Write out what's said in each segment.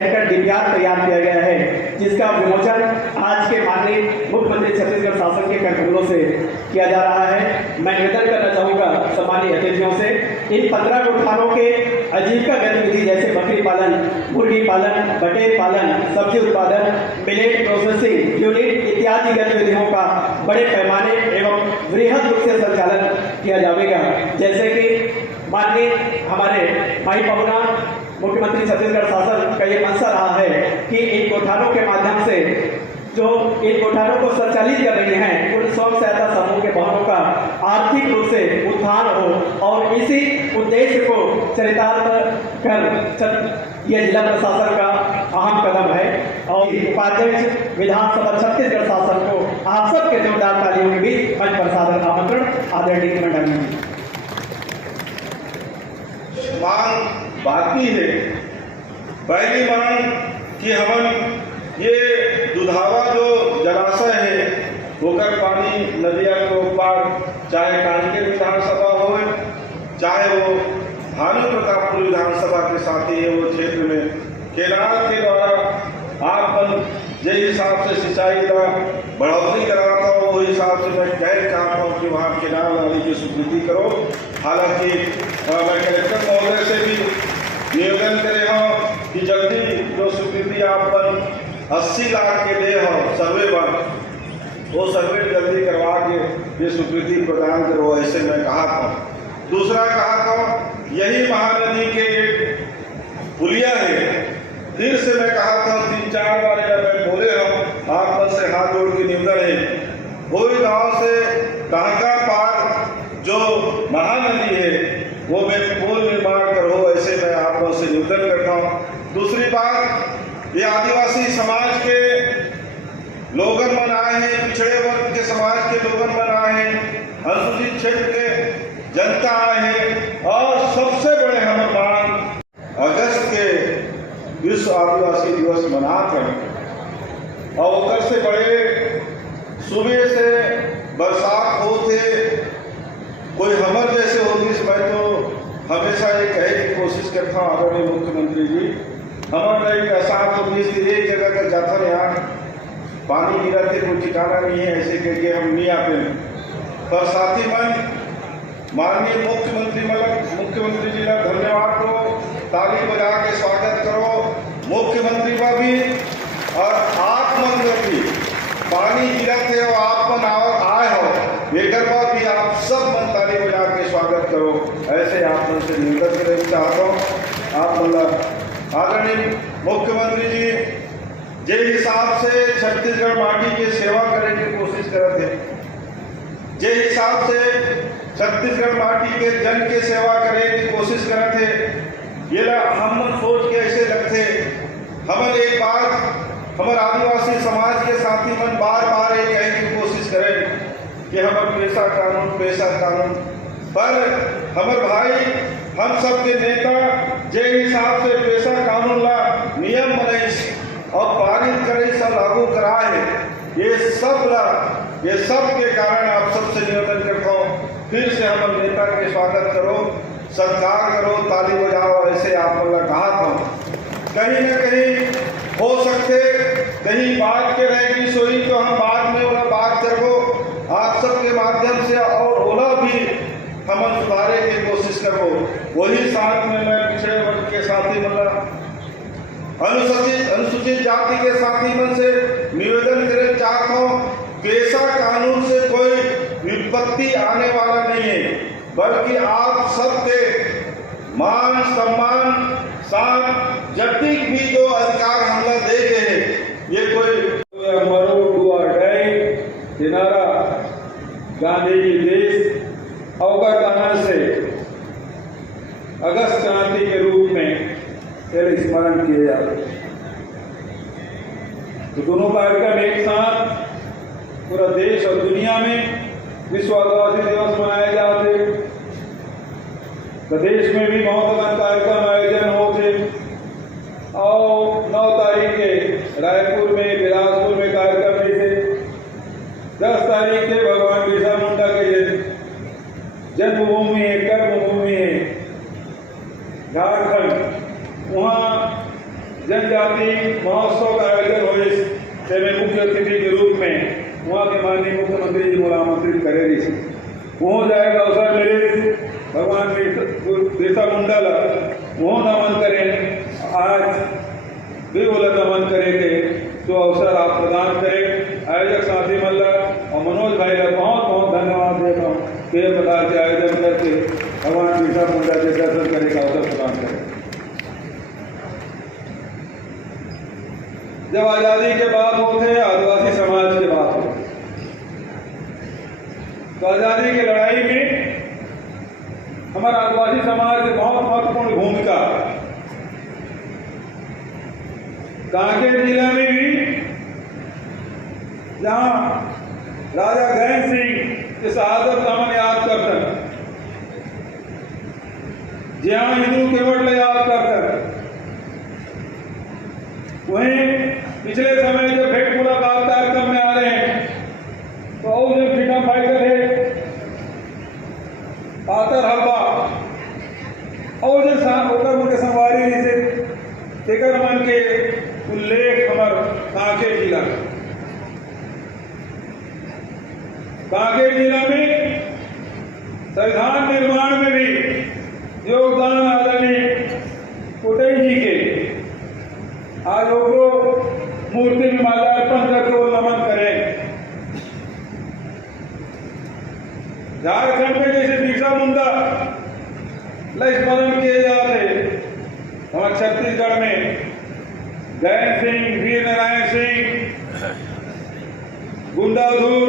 DPR तैयार किया गया है, जिसका विमोचन आज के माननीय मुख्यमंत्री छत्तीसगढ़ शासन के करकमलों से किया जा रहा है। मैं निवेदन करना चाहूँगा सम्मानित अतिथियों से, इन 15 गोठानों के आजीविका गतिविधि जैसे बकरी पालन, मुर्गी पालन, बटेर पालन, सब्जी उत्पादन, मिलेट प्रोसेसिंग यूनिट इत्यादि गतिविधियों का बड़े पैमाने एवं वृहद रूप से संचालन किया जाएगा। जैसे कि माननीय हमारे माई पहुना मुख्यमंत्री छत्तीसगढ़ शासन का ये मंशा रहा है कि इन गोठानों के माध्यम से जो इन गोठानों को संचालित कर रही हैं, उन स्वयं सहायता समूह के बहनों का आर्थिक रूप से उत्थान हो और इसी उद्देश्य को चरितार्थ कर यह जिला प्रशासन का अहम कदम है। और उपाध्यक्ष विधानसभा छत्तीसगढ़ शासन को आप सबके जोरदार तालियों के बीच मंच पर सादर आमंत्रण। आदरणीय मंडली मांग बाकी है। पहली मांग कि हम ये दुधावा जो जलाशय है होकर पानी नदिया के ऊपर, चाहे कांकेर विधानसभा हो, चाहे वो भानु प्रतापपुर विधानसभा के साथ ही वो क्षेत्र में केनाल के द्वारा आप जिस हिसाब से सिंचाई का बढ़ोतरी कराता हो, वो हिसाब से मैं कह चाहता हूँ कि वहाँ केनाल वाली की स्वीकृति करो। हालांकि मैं कलेक्टर महोदय से भी निवेदन करे हो कि जल्दी जो स्वीकृति आप 80 लाख के दे हो सर्वे पर, वो सर्वे जल्दी करवा के ये स्वीकृति प्रदान करो, ऐसे मैं कहा था। दूसरा कहा था यही महानदी के एक पुलिया है, फिर से मैं कहा था 3-4 बार मैं बोले हो, आप से हाथ जोड़ के निवेदन है, कोई गांव से कांका पार जो महानदी है वो में पुल निर्माण करो, ऐसे मैं आप लोगों से निवेदन करता हूँ। दूसरी बात, ये आदिवासी समाज के लोगन मन आए हैं, पिछड़े वर्ग के समाज के लोगन मन आए हैं, अनुसूचित क्षेत्र के जनता आए हैं, और सबसे बड़े हम मांग अगस्त के विश्व आदिवासी दिवस मनाते और उधर से बड़े सुबह से बरसात होते, कोई हमर जैसे होती, मैं तो हमेशा ये कहे की कोशिश करता हूँ आदरणीय मुख्यमंत्री जी, हमर एक ऐसा होती कि एक जगह का जाता यहाँ पानी गिरा थे, कोई ठिकाना नहीं है, ऐसे करके हम नहीं आते। पर साथी मन माननीय मुख्यमंत्री जी का धन्यवाद करो, ताली बजा के स्वागत करो मुख्यमंत्री का भी, और आप मन भी पानी गिरा थे और आप मन आए हो बेघर पर भी आप सब मन ताली बजा के स्वागत करो, ऐसे आप मन से निवेदन करना चाहता हूँ। आप मतलब आदरणीय मुख्यमंत्री जी जिस हिसाब से छत्तीसगढ़ माटी की सेवा करने की कोशिश करते थे, जिस हिसाब से छत्तीसगढ़ माटी के जन के सेवा करने की कोशिश करते थे, ये हम सोच के ऐसे लगते हमन एक बार हमारे आदिवासी समाज के साथी मन बार बार ये कहने की कोशिश करें कि हमारे पैसा कानून, पर हमारे भाई हम सब के नेता जिस हिसाब से पैसा कानून ला नियम बनाई और पारित करे, सब लागू कराए, ये सब के कारण आप सबसे निवेदन करता हूँ, फिर से हम नेता के स्वागत करो, सत्कार करो, ताली बजाओ, ऐसे आप लोग कहा था। कहीं न कहीं हो सकते कहीं बात के रहेगी सोई, तो हम बाद में ओला बात करो आप सबके माध्यम से, और ओला भी हम सुधारे की कोशिश करो। वही साथ में मैं पिछड़े वर्ग के साथी मतलब अनुसूचित जाति के साथी मन से निवेदन करना चाहता हूँ, पेशा कानून से कोई विपत्ति आने वाला नहीं है, बल्कि आप सबके मान सम्मान साथ जटिक भी जो अधिकार हमला दे गए, ये कोई मरो डू और डाई किनारा गांधी जी देश अवगत कहना से अगस्त क्रांति के रूप में तेरे स्मरण किए जाते, तो दोनों कार्यक्रम एक साथ पूरा देश और दुनिया में विश्व आदिवासी दिवस मनाए जाते। प्रदेश में भी बहुत कार्यक्रम आयोजन होते, और 9 तारीख के रायपुर में, बिलासपुर में कार्यक्रम हुए थे। 10 तारीख के भगवान बिरसा मुंडा के जन्मभूमि है, कर्मभूमि है झारखंड, वहाँ जनजाति महोत्सव का आयोजन हुए से मैं मुख्य अतिथि के रूप में वहाँ के माननीय मुख्यमंत्री जी मोला आमंत्रित करेगी वहाँ जाएगा अवसर मिले भगवान बिरसा मुंडा ला वहाँ नमन करें आज भी बोला नमन करेंगे तो अवसर आप प्रदान करें आयोजक साथी मल्ला और मनोज भाई का बहुत बहुत धन्यवाद देता हूँ कि ये प्रकार के आयोजन करके भगवान बिरसा मुंडा के दर्शन करने का अवसर प्रदान करें। जब आज़ादी के बाद होते आदिवासी समाज के बात हो तो आज़ादी की लड़ाई में हमारा आदिवासी समाज की बहुत महत्वपूर्ण भूमिका कांकेर जिला में भी जहां राजा गैन सिंह की शहादत का हम याद करते हैं जहां हिंदू केवट याद करते हैं वहीं पिछले समय जब भेंट मुलाकात कार्यक्रम में आ रहे हैं तो और जो फ्रीडम फाइटर है आतर हब्बा और जो होकर उनके संवारी से तेकर मन के उल्लेख हमार कांकेर जिला में संविधान निर्माण में भी योगदान आदरणीय कोटई जी के आज लोग मूर्ति में माल्यार्पण करके वो नमन करें। झारखंड में जैसे बिरसा मुंडा स्मरण किए जाते हमारे छत्तीसगढ़ में गैन सिंह वीर नारायण सिंह गुंडाधुर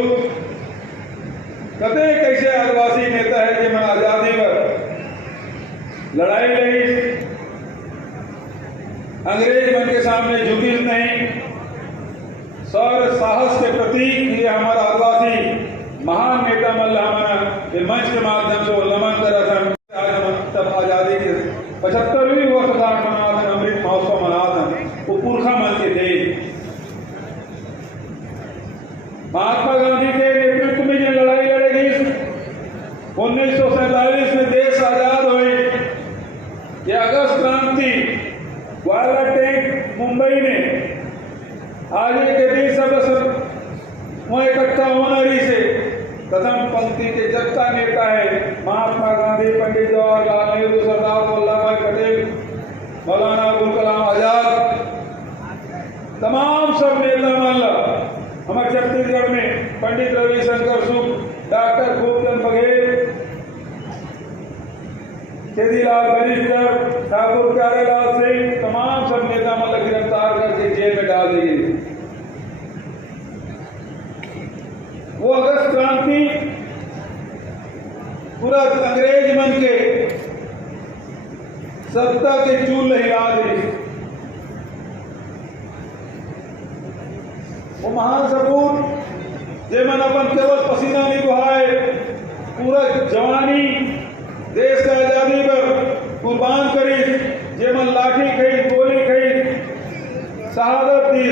कते कैसे आदिवासी नेता है जो मन आजादी पर लड़ाई लड़ी अंग्रेज मन के सामने झुकी नहीं शौर्य साहस के प्रतीक ये हमारा आदिवासी महान नेता मल्ल हमारा मंच के माध्यम से वो नमन करा था। आज हम तब आजादी के 75वीं वर्षगांठ मना अमृत महोत्सव मना था वो पुरखा मन के थे। महात्मा गांधी के नेतृत्व में जो लड़ाई लड़ेगी 1947 में देश आजाद हुए ये अगस्त क्रांति ग्वालियर टैंक मुंबई में आज के दिन सब वहाँ इकट्ठा होना रही से प्रथम पंक्ति के जत्था नेता है महात्मा गांधी पंडित जवाहरलाल नेहरू सरदार वल्लभ भाई पटेल मौलाना अबुल कलाम आजाद तमाम सब नेता मल्ल हमारे छत्तीसगढ़ में पंडित रविशंकर शुक्ल डॉक्टर खूबचंद बघेल केदीलाल बरिस्टर ठाकुर प्यारेलाल सिंह तमाम सब नेता मल्ल गिरफ्तार करके जेल में डाल दी गई। वो अगस्त क्रांति पूरा अंग्रेज मन के सत्ता के चूल हिला दी। वो महान सपूत जेमन अपन केवल पसीना नहीं बहाए पूरा जवानी देश के आजादी पर कुर्बान करी जेमन लाठी खई गोली खई शहादत दी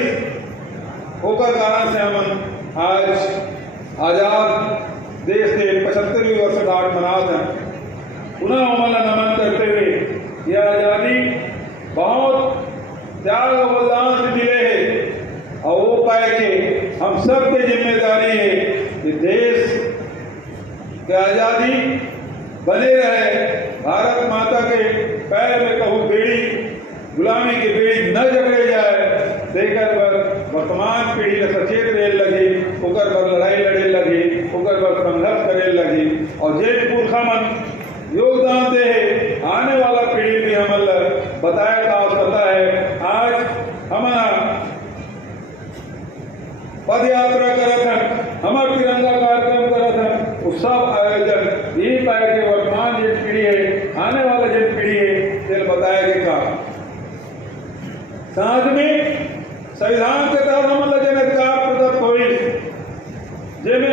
होकर कारण से हम आज आजाद देश के 75वीं वर्षगांठ मनाते हैं। पुनः हमारा नमन करते हुए यह आजादी बहुत त्याग और बलिदान से मिले है और वो पाए कि हम सब की जिम्मेदारी है कि देश की आजादी बने रहे। भारत माता के पैर में कहूँ बेड़ी गुलामी की बेड़ी न जकड़े जाए देकर वर्तमान पीढ़ी ने सचेत रहे लगी ओकर पर लड़ाई लड़े लगी ओकर पर संघर्ष करे लगी और जे पुरखा मन योगदान दे आने वाला पीढ़ी भी हमल बताए का पता है। आज हमारा पद यात्रा करत हैं हमार तिरंगा कार्यक्रम करत हैं वो सब आयोजन यही पाए कि वर्तमान जिन पीढ़ी है आने वाला जिन पीढ़ी है तेल बताया कि का साथ में संविधान के तहत हम जन अधिकार प्रदत्त हुई जेमें